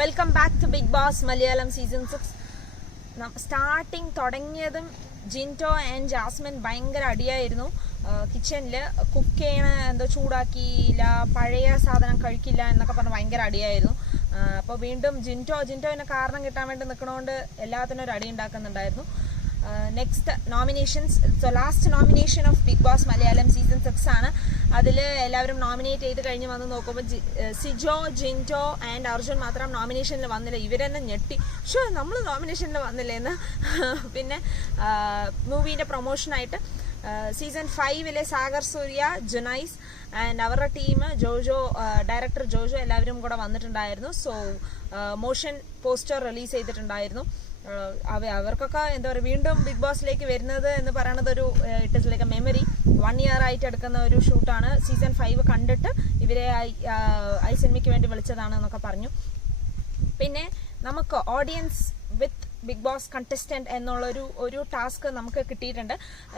Welcome back to big boss Malayalam season 6. Starting തുടങ്ങിയതും Jinto and Jasmine ഭയങ്കര അടിയായിരുന്നു. കിച്ചണിൽ കുക്ക് ചെയ്യണ എന്തോ ചൂടാക്കിയില്ല, പഴയ സാധനം കഴിക്കില്ല എന്നൊക്കെ പറഞ്ഞ് ഭയങ്കര അടിയായിരുന്നു. അപ്പോൾ വീണ്ടും ജിൻറ്റോവിന് കാരണം കിട്ടാൻ വേണ്ടി നിൽക്കണോണ്ട് എല്ലാത്തിനും ഒരു അടി ഉണ്ടാക്കുന്നുണ്ടായിരുന്നു. Next nominations. So last nomination of Bigg boss Malayalam season 6 ആണ്. അതിൽ എല്ലാവരും നോമിനേറ്റ് ചെയ്ത് കഴിഞ്ഞ് വന്ന് നോക്കുമ്പോൾ സിജോ, ജിൻറ്റോ ആൻഡ് അർജുൻ മാത്രം നോമിനേഷനിൽ വന്നില്ല. ഇവരെന്നെ ഞെട്ടി, നമ്മൾ നോമിനേഷനിൽ വന്നില്ലേന്ന്. പിന്നെ മൂവീൻ്റെ പ്രൊമോഷനായിട്ട് സീസൺ 5 സാഗർ സൂര്യ, ജുനൈസ് ആൻഡ് അവരുടെ ടീം ജോജോ, ഡയറക്ടർ ജോജോ എല്ലാവരും കൂടെ വന്നിട്ടുണ്ടായിരുന്നു. സോ മോഷൻ പോസ്റ്റർ റിലീസ് ചെയ്തിട്ടുണ്ടായിരുന്നു. അവർക്കൊക്കെ എന്താ പറയുക, വീണ്ടും ബിഗ് ബോസിലേക്ക് വരുന്നത് എന്ന് പറയുന്നത് ഒരു it is like A memory. 1 year ആയിട്ട് എടുക്കുന്ന ഒരു ഷൂട്ടാണ്. സീസൺ 5 കണ്ടിട്ട് ഇവരെ ഐ സിനിമയ്ക്ക് വേണ്ടി വിളിച്ചതാണ് എന്നൊക്കെ പറഞ്ഞു. പിന്നെ നമുക്ക് audience with big boss contestant എന്നുള്ളൊരു ടാസ്ക് നമുക്ക് കിട്ടിയിട്ടുണ്ട്.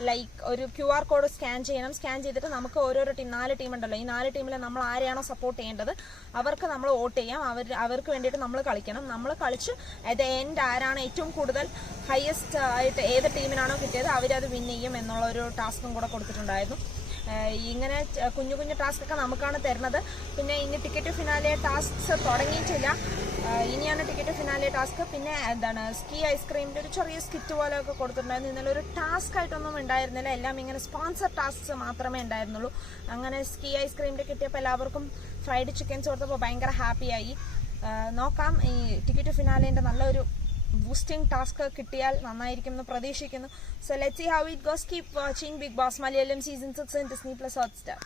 ലൈക്ക് ഒരു QR കോഡ് സ്കാൻ ചെയ്യണം. സ്കാൻ ചെയ്തിട്ട് നമുക്ക് ഓരോരോ ടീം, 4 ടീം ഉണ്ടല്ലോ, ഈ 4 ടീമിൽ നമ്മൾ ആരെയാണോ സപ്പോർട്ട് ചെയ്യേണ്ടത് അവർക്ക് നമ്മൾ വോട്ട് ചെയ്യാം. അവർക്ക് വേണ്ടിയിട്ട് നമ്മൾ കളിക്കണം. നമ്മൾ കളിച്ച് അറ്റ് ദ എൻഡ് ആരാണ് ഏറ്റവും കൂടുതൽ ഹയസ്റ്റ് ആയിട്ട് ഏത് ടീമിനാണോ കിട്ടിയത് അവരത് വിൻ ചെയ്യും എന്നുള്ളൊരു ടാസ്കും കൂടെ കൊടുത്തിട്ടുണ്ടായിരുന്നു. ഇങ്ങനെ കുഞ്ഞു കുഞ്ഞു ടാസ്ക് ഒക്കെ നമുക്കാണ് തരുന്നത്. പിന്നെ ഇനി ടിക്കറ്റ് ഫിനാലെ ടാസ്ക്സ് തുടങ്ങിയിട്ടില്ല, ഇനിയാണ് ടിക്കറ്റ് ഫിനാലെ ടാസ്ക്. പിന്നെ എന്താണ്, സ്കീ ഐസ്ക്രീമിൻ്റെ ഒരു ചെറിയ സ്കിറ്റ് പോലെയൊക്കെ കൊടുത്തിട്ടുണ്ടായിരുന്നു. ഇന്നലെ ഒരു ടാസ്ക് ആയിട്ടൊന്നും ഉണ്ടായിരുന്നില്ല, എല്ലാം ഇങ്ങനെ സ്പോൺസർ ടാസ്ക്സ് മാത്രമേ ഉണ്ടായിരുന്നുള്ളൂ. അങ്ങനെ സ്കീ ഐസ്ക്രീമിൻ്റെ കിട്ടിയപ്പോൾ എല്ലാവർക്കും ഫ്രൈഡ് ചിക്കൻസ് കൊടുത്തപ്പോൾ ഭയങ്കര ഹാപ്പിയായി. നോക്കാം, ഈ ടിക്കറ്റ് ഫിനാലേൻ്റെ നല്ലൊരു ബൂസ്റ്റിംഗ് ടാസ്ക് കിട്ടിയാൽ നന്നായിരിക്കും എന്ന് പ്രതീക്ഷിക്കുന്നു. So let's see how it goes. Keep watching big boss Malayalam season 6 in Disney+ Hotstar.